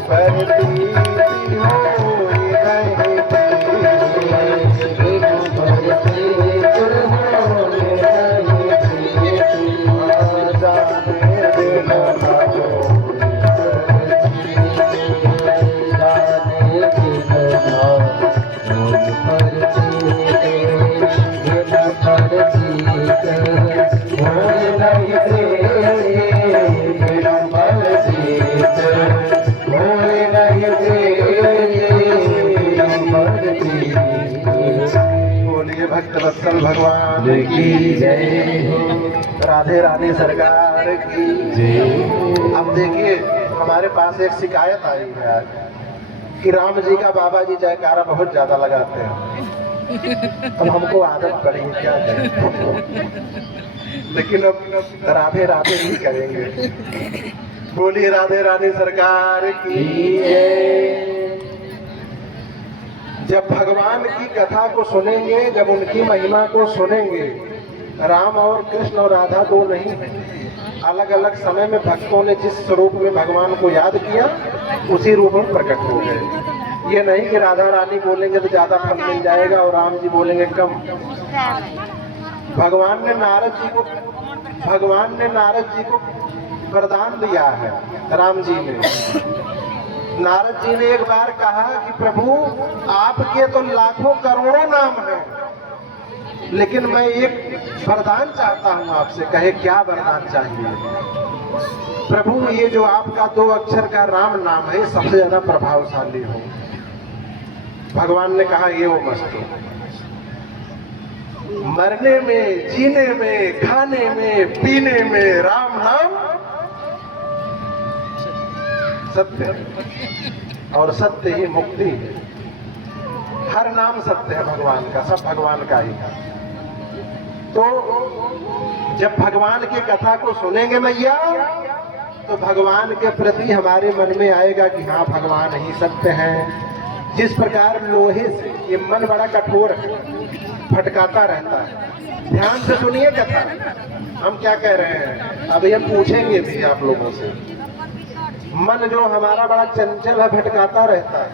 पर प्रीति होई नहीं भक्तवत्सल भगवान की जय हो। राधे राधे सरकार की जय। अब देखिए हमारे पास एक शिकायत आई है आज कि राम जी का बाबा जी जयकारा बहुत ज्यादा लगाते हैं। अब हमको आदत पड़ी है, क्या करें, लेकिन अब राधे राधे ही करेंगे। बोलिए राधे राधे सरकार की जय। जब भगवान की कथा को सुनेंगे, जब उनकी महिमा को सुनेंगे, राम और कृष्ण और राधा दो नहीं है, अलग अलग समय में भक्तों ने जिस स्वरूप में भगवान को याद किया उसी रूप में प्रकट हो गए। ये नहीं कि राधा रानी बोलेंगे तो ज्यादा फल मिल जाएगा और राम जी बोलेंगे कम। भगवान ने नारद जी को वरदान दिया है राम जी ने। नारद जी ने एक बार कहा कि प्रभु आपके तो लाखों करोड़ों नाम हैं, लेकिन मैं एक वरदान चाहता हूं आपसे। कहे क्या वरदान चाहिए? प्रभु ये जो आपका 2 अक्षर का राम नाम है सबसे ज्यादा प्रभावशाली हो। भगवान ने कहा ये वो मस्त हो, मरने में, जीने में, खाने में, पीने में राम नाम सत्य है और सत्य ही मुक्ति है। हर नाम सत्य है भगवान का, सब भगवान का ही है। तो जब भगवान की कथा को सुनेंगे मैया तो भगवान के प्रति हमारे मन में आएगा कि हाँ भगवान ही सत्य है। जिस प्रकार लोहे से, ये मन बड़ा कठोर है, फटकाता रहता है। ध्यान से सुनिए कथा, हम क्या कह रहे हैं अभी हम पूछेंगे भी आप लोगों से। मन जो हमारा बड़ा चंचल है, भटकाता रहता है,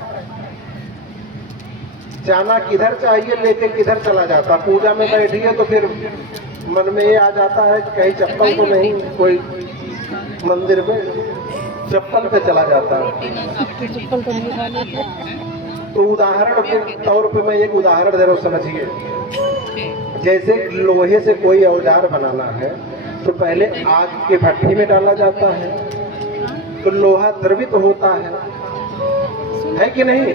जाना किधर चाहिए लेके किधर चला जाता। पूजा में बैठी है तो फिर मन में ये आ जाता है कि कहीं चप्पल तो नहीं, कोई मंदिर में चप्पल पे चला जाता है। तो उदाहरण के तौर पे मैं एक उदाहरण दे रहा हूँ, समझिए। जैसे लोहे से कोई औजार बनाना है तो पहले आग के भट्टी में डाला जाता है तो लोहा द्रवित होता है कि नहीं?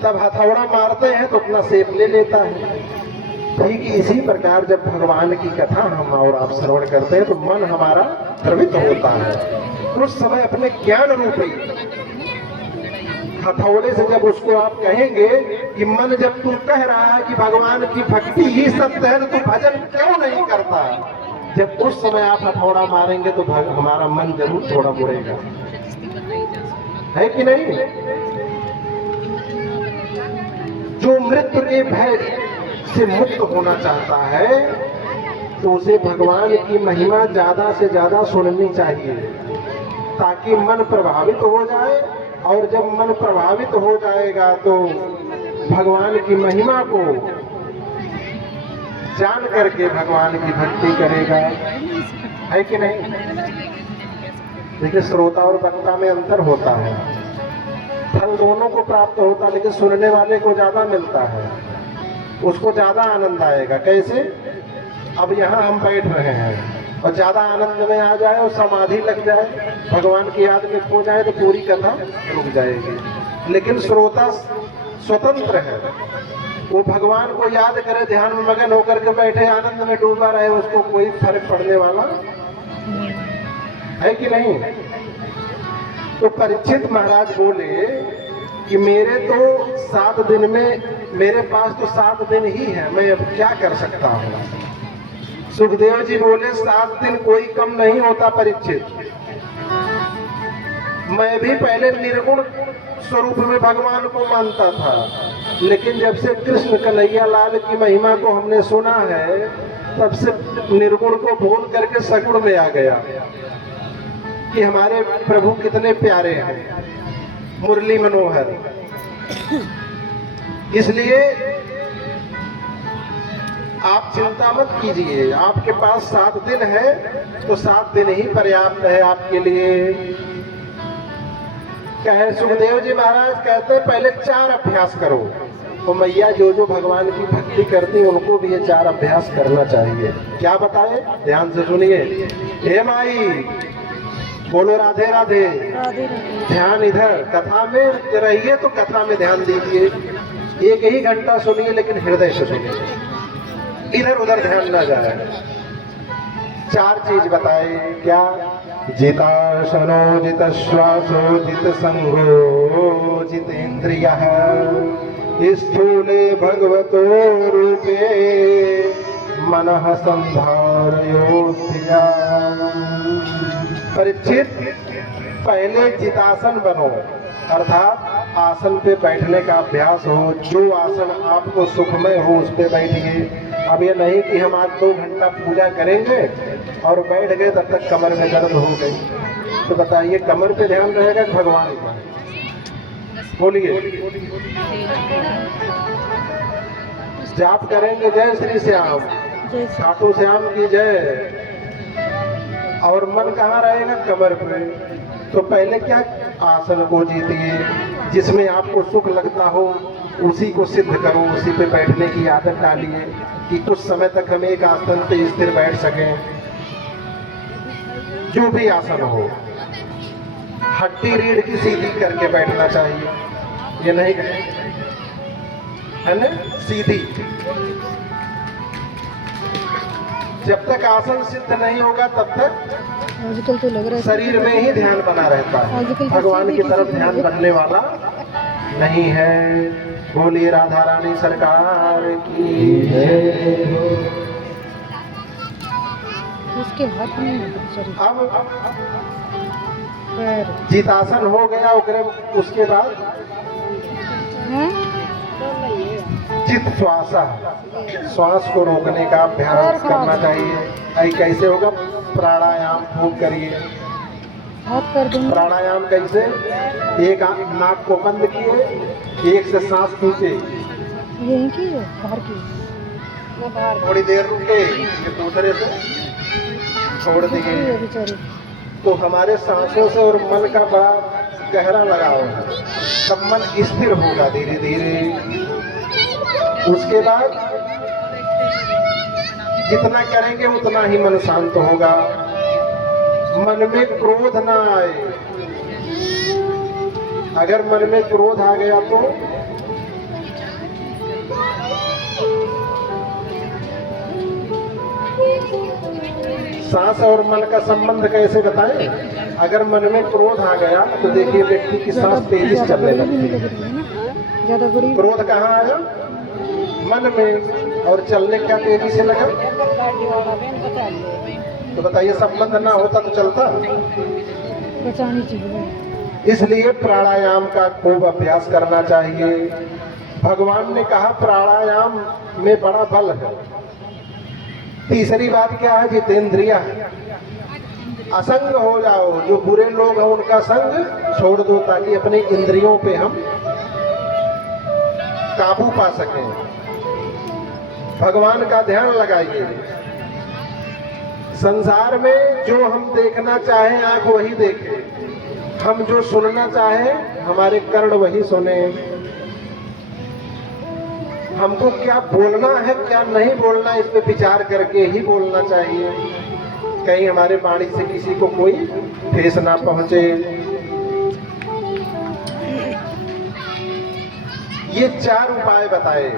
तब हथौड़ा मारते हैं तो अपना शेप ले लेता है। ठीक इसी प्रकार जब भगवान की कथा हम और आप श्रवण करते हैं तो मन हमारा द्रवित होता है। उस समय अपने ज्ञान रूपी हथौड़े से जब उसको आप कहेंगे कि मन जब तू कह रहा है कि भगवान की भक्ति ही सत्य है तो तू भजन क्यों नहीं करता, जब उस समय आप हथौड़ा मारेंगे तो हमारा मन जरूर थोड़ा मुड़ेगा, है कि नहीं? जो मृत्यु के भय से मुक्त होना चाहता है तो उसे भगवान की महिमा ज्यादा से ज्यादा सुननी चाहिए ताकि मन प्रभावित हो जाए। और जब मन प्रभावित हो जाएगा तो भगवान की महिमा को जान करके भगवान की भक्ति करेगा, है कि नहीं? देखिए श्रोता और वक्ता में अंतर होता है, फल दोनों को प्राप्त होता है, लेकिन सुनने वाले को ज्यादा मिलता है, उसको ज्यादा आनंद आएगा। कैसे? अब यहाँ हम बैठ रहे हैं और ज्यादा आनंद में आ जाए और समाधि लग जाए, भगवान की याद में खो जाए तो पूरी कथा रुक जाएगी। लेकिन श्रोता स्वतंत्र है, वो भगवान को याद करे, ध्यान में मगन होकर के बैठे, आनंद में डूबा रहे, उसको कोई फर्क पड़ने वाला है कि नहीं? तो परीक्षित महाराज बोले कि मेरे तो 7 दिन में, मेरे पास तो 7 दिन ही है, मैं अब क्या कर सकता हूँ? सुखदेव जी बोले 7 दिन कोई कम नहीं होता परीक्षित। मैं भी पहले निर्गुण स्वरूप में भगवान को मानता था, लेकिन जब से कृष्ण कन्हैया लाल की महिमा को हमने सुना है तब से निर्गुण को भूल करके सगुण में आ गया कि हमारे प्रभु कितने प्यारे हैं। मुरली मनोहर। इसलिए आप चिंता मत कीजिए, आपके पास 7 दिन है तो 7 दिन ही पर्याप्त है आपके लिए। कहे सुखदेव जी महाराज कहते हैं पहले 4 अभ्यास करो। तो मैया जो भगवान की भक्ति करती उनको भी ये 4 अभ्यास करना चाहिए। क्या बताए, ध्यान से सुनिए। हे माई, बोलो राधे राधे। ध्यान इधर कथा में रहिए तो कथा में ध्यान दीजिए। 1 ही घंटा सुनिए लेकिन हृदय से सुनिए, इधर उधर ध्यान न जाए। 4 चीज बताए। क्या? जितासनो जित श्वासो जित संगो जितेन्द्रियः स्थूले भगवतो रूपे मनः संधारयोऽध्या। परीक्षित, पहले जितासन बनो, अर्थात आसन पे बैठने का अभ्यास हो। जो आसन आपको सुखमय हो उस पे बैठिए। अब ये नहीं कि हम आज 2 घंटा पूजा करेंगे और बैठ गए तब तक कमर में दर्द हो गई। तो बताइए कमर पे ध्यान रहेगा कि भगवान का? बोलिए। जाप करेंगे जय श्री श्याम, खाटू श्याम की जय, और मन कहाँ रहेगा? कमर पे। तो पहले क्या? आसन को जीतिए, जिसमें आपको सुख लगता हो उसी को सिद्ध करो, उसी पे बैठने की आदत डालिए कि कुछ समय तक हम एक आसन पे स्थिर बैठ सकें। जो भी आसन हो, हड्डी रीढ़ की सीधी करके बैठना चाहिए, ये नहीं है ना, सीधी। जब तक आसन सिद्ध नहीं होगा तब तक आजकल तो लग रहा है शरीर में ही ध्यान बना रहता है, भगवान की तरफ ध्यान बनने वाला नहीं है। बोलिए राधा रानी सरकार की जय। उसके हाथ में अब जितासन हो गया, उसके बाद चित श्वासा, श्वास को रोकने का अभ्यास करना चाहिए। ऐसे कैसे होगा? प्राणायाम खूब करिए। प्राणायाम कैसे? एक नाक को बंद किए, एक से सांस खींचे, थोड़ी देर रुके, दूसरे से छोड़ दिए। तो हमारे सांसों से और मन का बड़ा गहरा लगाव है, तब मन स्थिर होगा धीरे धीरे। उसके बाद जितना करेंगे उतना ही मन शांत होगा, मन में क्रोध ना आए। अगर मन में क्रोध आ गया तो सांस और मन का संबंध कैसे बताएं? अगर मन में क्रोध आ गया तो देखिए व्यक्ति की सांस तेजी से चलने लगती है। क्रोध कहाँ आया? मन में, और चलने क्या तेजी से लगा? तो बताइए संबंध ना होता तो चलता? इसलिए प्राणायाम का खूब अभ्यास करना चाहिए। भगवान ने कहा प्राणायाम में बड़ा बल है। तीसरी बात क्या है? जितेंद्रिय, असंग हो जाओ। जो बुरे लोग हैं उनका संग छोड़ दो ताकि अपने इंद्रियों पे हम काबू पा सकें। भगवान का ध्यान लगाइए। संसार में जो हम देखना चाहें आंख वही देखे, हम जो सुनना चाहें हमारे कर्ण वही सुने। हमको क्या बोलना है क्या नहीं बोलना, इस पे विचार करके ही बोलना चाहिए, कहीं हमारे वाणी से किसी को कोई ठेस ना पहुंचे। ये 4 उपाय बताए।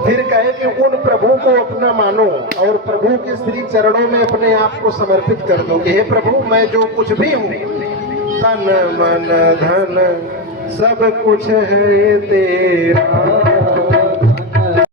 फिर कहे कि उन प्रभु को अपना मानो और प्रभु के श्री चरणों में अपने आप को समर्पित कर दो कि हे प्रभु, मैं जो कुछ भी हूँ, तन मन धन सब कुछ है तेरा।